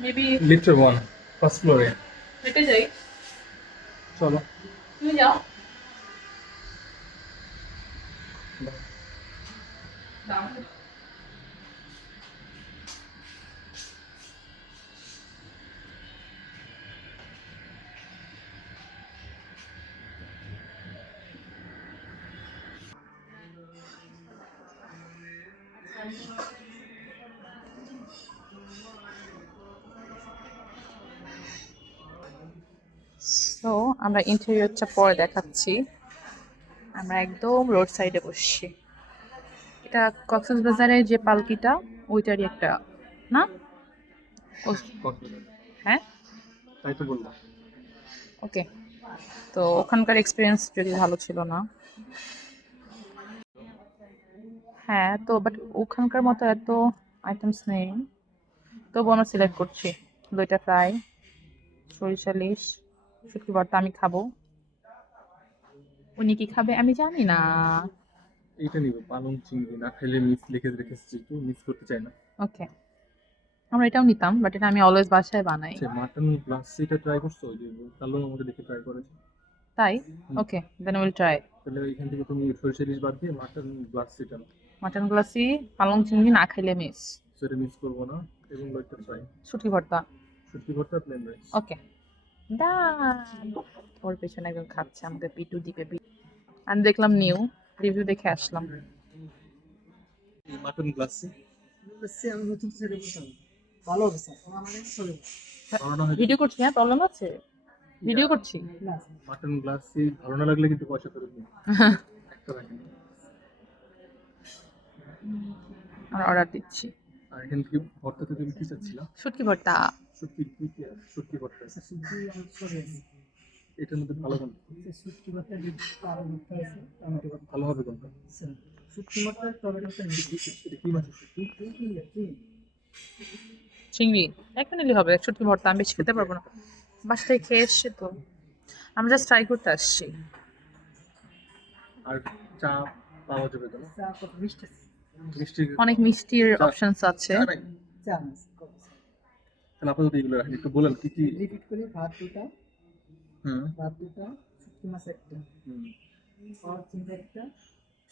Maybe লিফটের 1 first ফ্লোরে। হেঁটে যাই, চলো। তুমি যাও। দাও। সো আমরা ইন্টেরিয়রটা পরে দেখাচ্ছি। আমরা একদম রোড সাইডে বসছি। এটা কক্সবাজারের যে পালকিটা ওইটারই একটা, না? হ্যাঁ, তাই তো বললাম। ওকে। তো ওখানকার এক্সপিরিয়েন্স যদি ভালো ছিল না। হ্যাঁ, তো বাট ওখানকার মতো এত আইটেমস নেই, তবু আমরা সিলেক্ট করছি। দুইটা ফ্রাই, সরিষা ইলিশ, শুটকি ভর্তা আমি খাবো। উনি কি খাবে আমি জানি না। এইটা নিব, পালং চিংড়ি না খেলে মিস লিখে রেখেছি, তো মিস করতে চাই না। ওকে, আমরা এটাও নিতাম, বাট এটা আমি অলওয়েজ বাসায় বানাই। আচ্ছা, মাটন গ্লাসিটা ট্রাই করছো? ওই যে কালো আমাকে দেখে ট্রাই করেছে। তাই? ওকে, দেন উইল ট্রাই। তাহলে এখান থেকে তুমি সরষে ইলিশ বাদ দিয়ে মাটন গ্লাসিটা মাটন গ্লাসি, পালং চিংড়ি না খাইলে মিস। সেটা মিস করবো না। এবং একটা ফ্রাই, শুটকি ভর্তা। শুটকি ভর্তা, প্লেন রাইস। ওকে, ডান। ওর পেছনে একজন খাচ্ছে, আমাকে পিটু দিবে। আমি দেখলাম নিউ রিভিউ দেখে আসলাম। মাটন গ্লাসি আমি নতুন ছেড়ে বলতাম ভালো হবে স্যার আমাদের চলে ধারণা হয়েছে। ভিডিও করছি, হ্যাঁ প্রবলেম আছে, ভিডিও করছি। না মাটন গ্লাসি ভালো না লাগলে কিন্তু পয়সা ফেরত নিই, একটা রাখেন। আমরা অর্ডার দিচ্ছি। আর এখান থেকে ভর্তাতে তুমি কি চাচ্ছিলা? শুটকি ভর্তা। শুটকি কি কি আছে? শুটকি ভর্তা আছে। সুজি আমার চলে আছে এটার মধ্যে ভালো কোনটা? সুটকি মাত্রা আরো মাত্রা আছে টমেটো মাত্রা ভালো হবে কোনটা? সুটকি মাত্রা টমেটো মাত্রা এটা কি মাছের শুটকি? চিংড়ি একটা নিলে হবে, শুটকি ভর্তা আমি বেশি খেতে পারবো না, বাসা থেকে খেয়ে এসছি তো, আমরা জাস্ট ট্রাই করতে আসছি। আর চা পাওয়া যাবে তো না? চা কত মিষ্টি মিষ্টি অনেক মিষ্টির চা- অপশনস আছে। চা নাই? চা না তাহলে আপাতত এগুলো রাখেন, একটু বলেন কি কি। রিপিট করি হুম ভাত দুটা শুটকি মাছ একটা হুম। পাওয়ার চিংড়ি একটা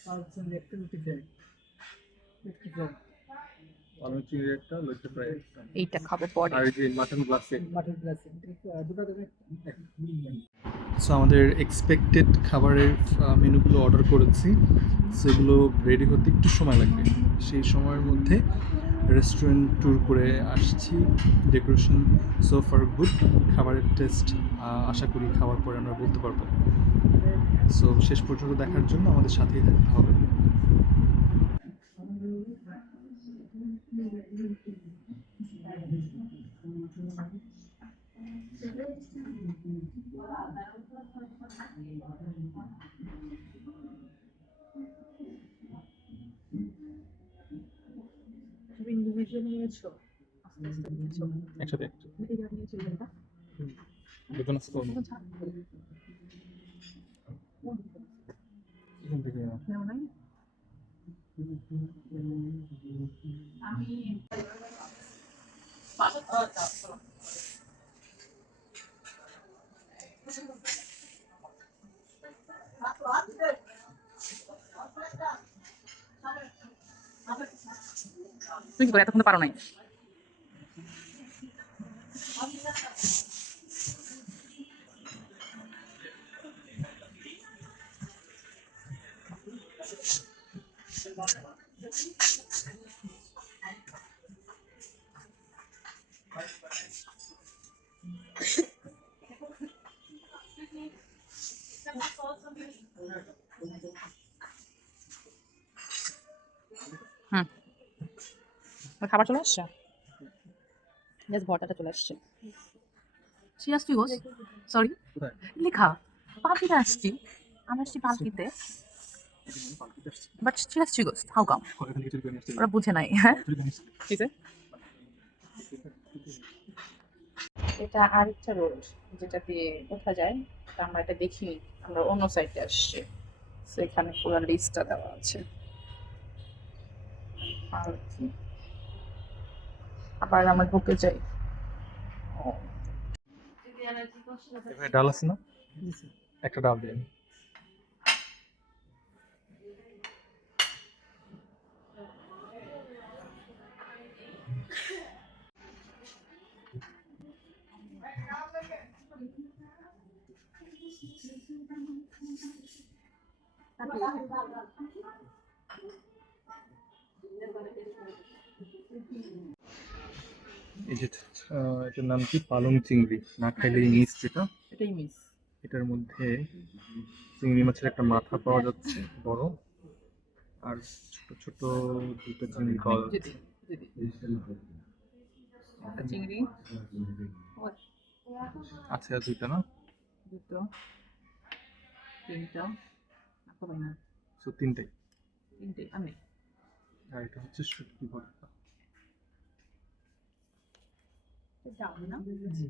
পাওয়ার চিংড়ি একটা রুটি ফ্রাই রুটি ফ্রাই পালং চিংড়ি একটা, লইট্টা ফ্রাই একটা, এইটা খাবো পরে। আর এই যে মাটন গ্লাসে। মাটন গ্লাস দুটো দেবে সো আমাদের এক্সপেক্টেড খাবারের মেনুগুলো অর্ডার করেছি, সেগুলো রেডি হতে একটু সময় লাগবে। সেই সময়ের মধ্যে রেস্টুরেন্ট ট্যুর করে আসছি, ডেকোরেশন সো ফার গুড। খাবারের টেস্ট আশা করি খাওয়ার পরে আমরা বলতে পারবো। সো শেষ পর্যন্ত দেখার জন্য আমাদের সাথেই থাকতে হবে। তুমি ইন্ডিভিজুয়াল নিয়েছো, আস্তে আস্তে নিয়েছো। একসাথে এই যে নিয়েছো এটা। দুজন আসতে পারবো এখান থেকে। নাও নাই? আমি তুমি কি করে এতক্ষণ তো পারো নাই? হুম, খাবার চলে আসছে, জাস্ট ভর্তাটা চলে আসছে। সিরিয়াস তুই হোস, সরি কোথায়? লেখা পালকিতে আসছি, আমরা আসছি পালকিতে, বাট সিরিয়াস তুই হোস হাউ কাম? এখান থেকে চুরি করে নিয়ে আসতে ওরা বুঝে নাই। হ্যাঁ চুরি করে নিয়ে আসতে। কিসে? এটা আরেকটা রোড যেটা দিয়ে ওঠা যায়, তা আমরা এটা দেখিনি, আমরা অন্য সাইডে আসছি। সেখানে পুরো লিস্টটা দেওয়া আছে। আর কি, আবার আমরা ঢুকে যাই। এখানে ডাল আছে না? একটা ডাল দিন। এই যে এটার নাম কি, পালং চিংড়ি, না খাইলে মিস, যেটা এটাই মিস। এটার মধ্যে চিংড়ি মাছের একটা মাথা পাওয়া যাচ্ছে বড়, আর ছোট ছোট দুটো চিংড়ি পাওয়া যাচ্ছে। একটা চিংড়ি আছে আর দুইটা না, দুটো তিনটা পাই না, সো তিনটাই। তিনটে আমি। আর এটা হচ্ছে শুটকি ভর্তা। ডাল না? জি।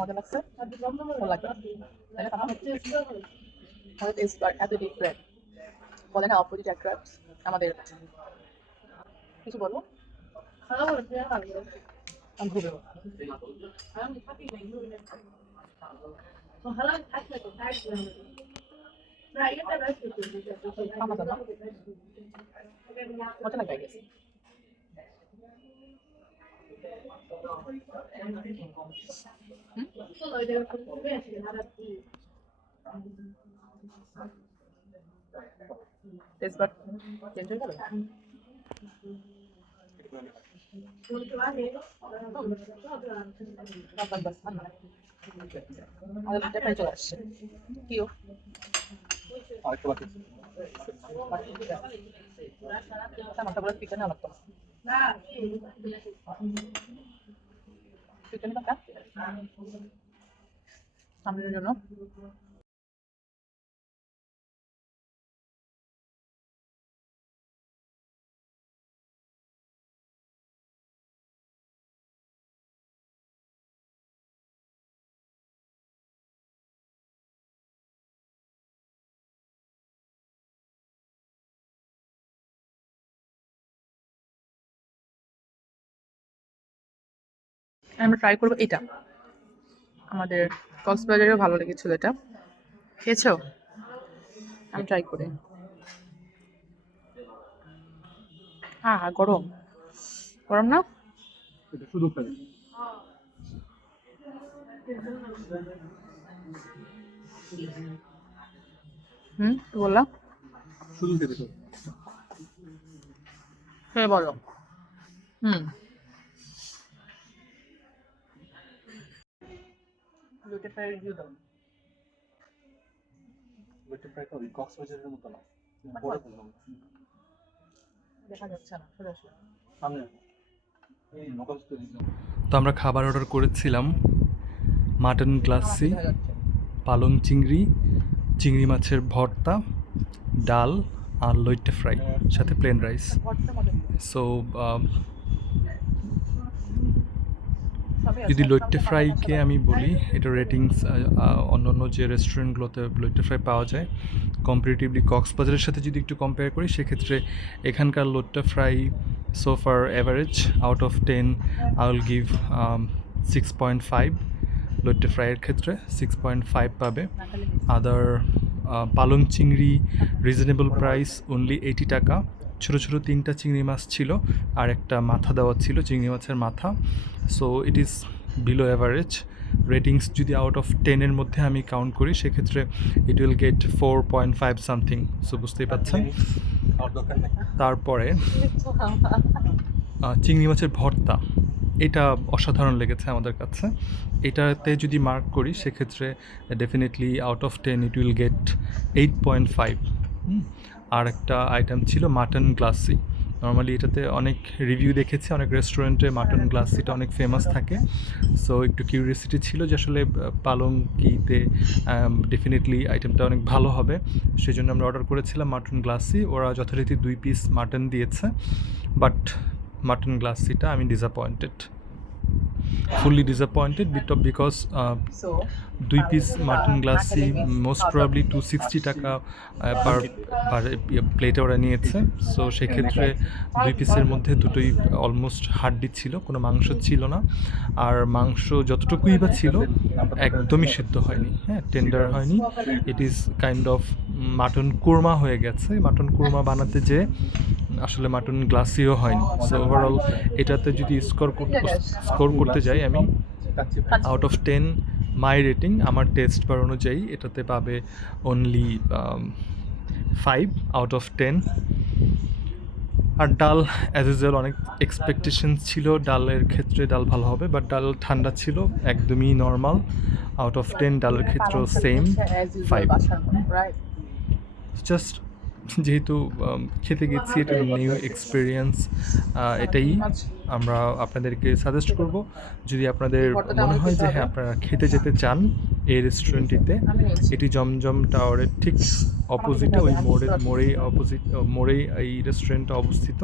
মজা লাগছে, ভালো লাগবে। এত ডিফারেন্ট বলে না, অপোজিট অ্যাট্রাক্ট আমাদের। কিছু বলো? আমি ঘুরে মজা লাগবে গেছে। টেস্ট বাট চেঞ্জ হয়ে গেল। আমাদের দেখাই চলে আসছে। কিও আরেকটা বাকি আছে। মাথাগুলো পিছনে লাগতো পিছনে টাকা সামনের জন্য। আমরা ট্রাই করবো এটা, আমাদের কক্সবাজারেও ভালো লেগেছিল এটা। খেয়েছো? আমি ট্রাই করি। হ্যাঁ হ্যাঁ, গরম গরম না? এটা শুধু খাই। কি বললাম? শুধু খেতে পারি। হ্যাঁ বলো। দুটো ফ্রাই রিভিউ দাও। ওইটা প্রায় ওই কক্সবাজারের মতো না, বড় বললাম দেখা যাচ্ছে না, সরে আসো। সামনে। তো আমরা খাবার অর্ডার করেছিলাম মাটন গ্লাসি, দেখা যাচ্ছে। পালং চিংড়ি, চিংড়ি মাছের ভর্তা, ডাল আর লইট্টা ফ্রাই, সাথে প্লেন রাইস। ভর্তা মজা। সো সবই আছে। যদি লইট্টা ফ্রাইকে আমি বলি, এটা রেটিংস অন্যান্য যে রেস্টুরেন্টগুলোতে লইট্টা ফ্রাই পাওয়া যায় কম্পারেটিভলি কক্সবাজারের সাথে যদি একটু কম্পেয়ার করি, সেক্ষেত্রে এখানকার loitta fry so far average. Out of 10 I will give 6.5। Loitta ফ্রাইয়ের ক্ষেত্রে 6.5 পাবে। আদার পালং চিংড়ি রিজনেবল প্রাইস, অনলি 80 টাকা। ছোটো ছোটো 3টা চিংড়ি মাছ ছিল, আর একটা মাথা দেওয়া ছিল, চিংড়ি মাছের মাথা। So it is below average. Ratings যদি আউট অফ 10-এর মধ্যে আমি কাউন্ট করি, সেক্ষেত্রে it will get 4.5 something. So বুঝতেই পারছেন। তারপরে চিংড়ি মাছের ভর্তা, এটা অসাধারণ লেগেছে আমাদের কাছে। এটাতে যদি মার্ক করি, সেক্ষেত্রে definitely out of 10 it will get 8.5। আর একটা আইটেম ছিল মাটন গ্লাসি। নর্মালি এটাতে অনেক রিভিউ দেখেছি, অনেক রেস্টুরেন্টে মাটন গ্লাসিটা অনেক ফেমাস থাকে। সো একটু কিউরিয়াসিটি ছিল যে আসলে পালঙ্কিতে ডেফিনেটলি আইটেমটা অনেক ভালো হবে, সেই জন্য আমরা অর্ডার করেছিলাম মাটন গ্লাসি। ওরা যথারীতি 2 পিস মাটন দিয়েছে, বাট মাটন গ্লাসিটা আমি disappointed, fully disappointed because so 2 piece mutton glassy most probably 260 টাকা পার পার প্লেটে ওরা নিয়েছে। সো সেক্ষেত্রে 2 পিসের মধ্যে দুটোই অলমোস্ট হাড্ডি ছিল, কোনো মাংস ছিল না। আর মাংস যতটুকুই বা ছিল একদমই সিদ্ধ হয়নি, হ্যাঁ, টেন্ডার হয়নি। It is kind of mutton korma হয়ে গেছে। মাটন কোরমা বানাতে যে আসলে মাটন গ্লাসিও হয়নি। সো ওভারঅল এটাতে যদি স্কোর করতে যাই আমি আউট অফ 10, মাই রেটিং আমার টেস্ট বার অনুযায়ী এটাতে পাবে অনলি 5 আউট অফ 10। আর ডাল অ্যাজ ইউজুয়াল অনেক এক্সপেকটেশন ছিল ডালের ক্ষেত্রে, ডাল ভালো হবে, বাট ডাল ঠান্ডা ছিল, একদমই নর্মাল। আউট অফ 10 ডালের ক্ষেত্রেও সেম 5। রাইট। জাস্ট যেহেতু খেতে গেছি, এটা নিউ এক্সপিরিয়েন্স, এটাই আমরা আপনাদেরকে সাজেস্ট করব। যদি আপনাদের মনে হয় যে হ্যাঁ আপনারা খেতে যেতে চান এই রেস্টুরেন্টটিতে, এটি জমজম টাওয়ারের ঠিক অপোজিটে, ওই মোড়েই এই রেস্টুরেন্টটা অবস্থিত,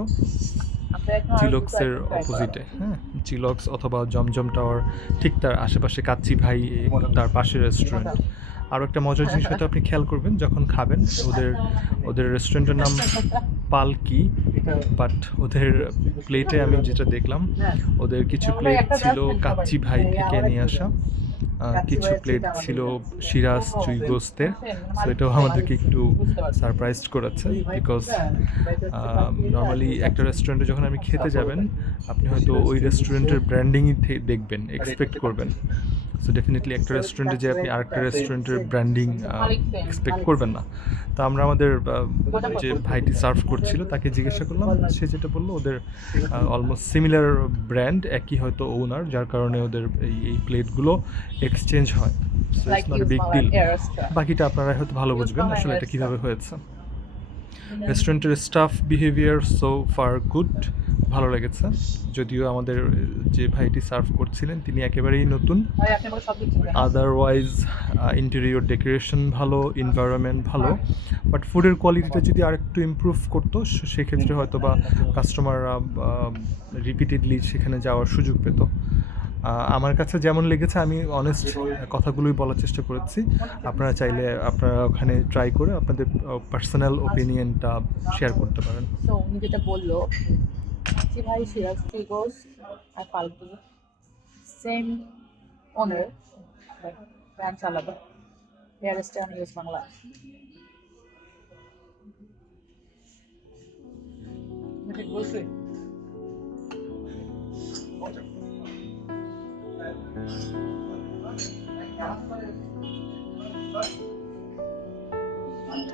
চিলক্সের অপোজিটে, হ্যাঁ, চিলক্স অথবা জমজম টাওয়ার ঠিক তার আশেপাশে কাচ্চি ভাই তার পাশে রেস্টুরেন্ট। আরও একটা মজার জিনিস হয়তো আপনি খেয়াল করবেন যখন খাবেন, ওদের রেস্টুরেন্টের নাম পালকি, বাট ওদের প্লেটে আমি যেটা দেখলাম, ওদের কিছু প্লেট ছিল কাচ্চি ভাই থেকে নিয়ে আসা, কিছু প্লেট ছিল সিরাজ চুই গোস্তের। সো এটাও আমাদেরকে একটু সারপ্রাইজ করেছে, বিকজ নর্মালি একটা রেস্টুরেন্টে যখন আপনি খেতে যাবেন, আপনি হয়তো ওই রেস্টুরেন্টের ব্র্যান্ডিংই দেখবেন, এক্সপেক্ট করবেন। সো ডেফিনেটলি একটা রেস্টুরেন্টে যে আপনি আরেকটা রেস্টুরেন্টের ব্র্যান্ডিং এক্সপেক্ট করবেন না। তো আমরা আমাদের যে ভাইটি সার্ভ করছিল তাকে জিজ্ঞাসা করলাম, সে যেটা বললো ওদের অলমোস্ট সিমিলার ব্র্যান্ড, একই হয়তো ওনার, যার কারণে ওদের এই প্লেটগুলো এক্সচেঞ্জ হয়। So it's not big deal. বাকিটা আপনারা হয়তো ভালো বুঝবেন আসলে এটা কীভাবে হয়েছে। রেস্টুরেন্টের staff behaviour so far good, ভালো লেগেছে। যদিও আমাদের যে ভাইটি সার্ভ করছিলেন তিনি একেবারেই নতুন। আদারওয়াইজ ইন্টেরিয়র ডেকোরেশন ভালো, এনভায়রনমেন্ট ভালো, বাট ফুডের কোয়ালিটিটা যদি আরেকটু ইমপ্রুভ করতো সেক্ষেত্রে হয়তো বা কাস্টমাররা রিপিটেডলি সেখানে যাওয়ার সুযোগ পেত। আমার কাছে যেমন লেগেছে, আমি অনেস্ট কথাগুলোই বলার চেষ্টা করেছি। আপনারা চাইলে আপনারা ওখানে ট্রাই করে আপনাদের পার্সোনাল ওপিনিয়নটা শেয়ার করতে পারেন। তো উনি যেটা বললো, কাচ্চি ভাই, সিরাজ চুই গোস্ত আর পালকি সেম ওনার, ব্রাঞ্চ আলাদা, হেয়ারস্টে আমি ইউজ বাংলা। বলছি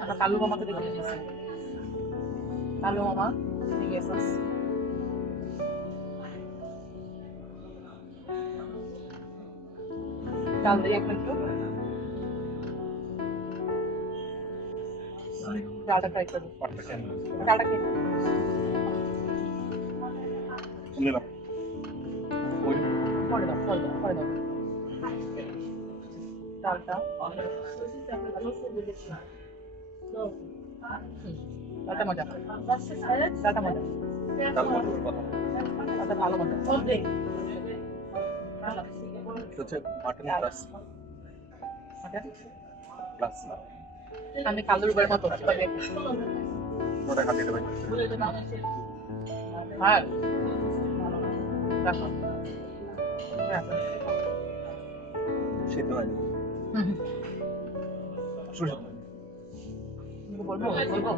আমরা কালু মামাকে দেখে নিয়েছি, কালু মামা ডাল দিয়ে একটু ডালটা ট্রাই করি, ডালটা খেয়ে পরে দাও ডালটা, ডালটা মজা, ডালটা মজা, ডালটা ভালো মজা। আমি কালুর উপরের মতো হ্যাঁ দেখো বলবো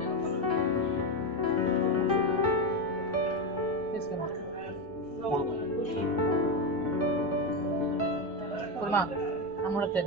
মা আমরাতে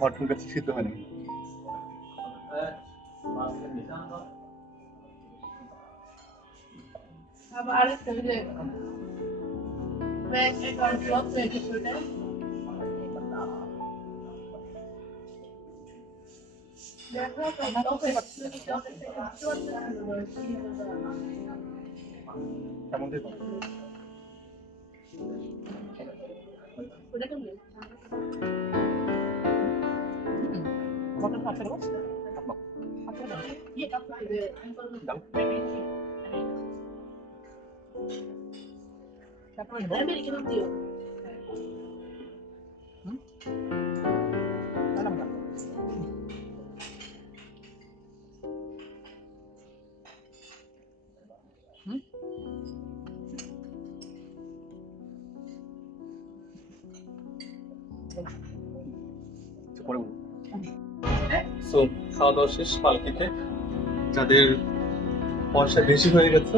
মটন কাছে সিদ্ধ হয়নি। কেমন দেখো? সো খাওয়া দাওয়া শেষ পালকিতে। যাদের পয়সা বেশি হয়ে গেছে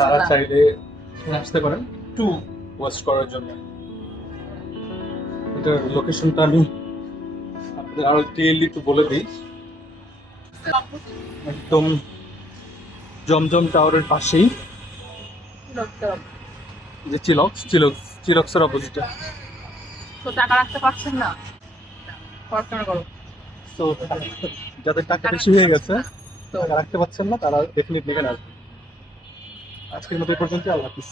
তারা চাইলে এখানে আসতে পারেন একটু ওয়েস্ট করার জন্য। এটার লোকেশনটা আমি আপনাদের আরো ক্লিয়ারলি একটু বলে দিই। একদম জমজম টাওয়ারের পাশেই যে চিলক্সের অপোজিটে। তো টাকা রাখতে পারছেন না, পড়াশোনা করো। তো যাদের টাকা বেশি হয়ে গেছে টাকা রাখতে পারছেন না তারা ডেফিনেটলি এখানে আসবে। আজকের মতো এই পর্যন্ত, আল্লাহ হাফিজ।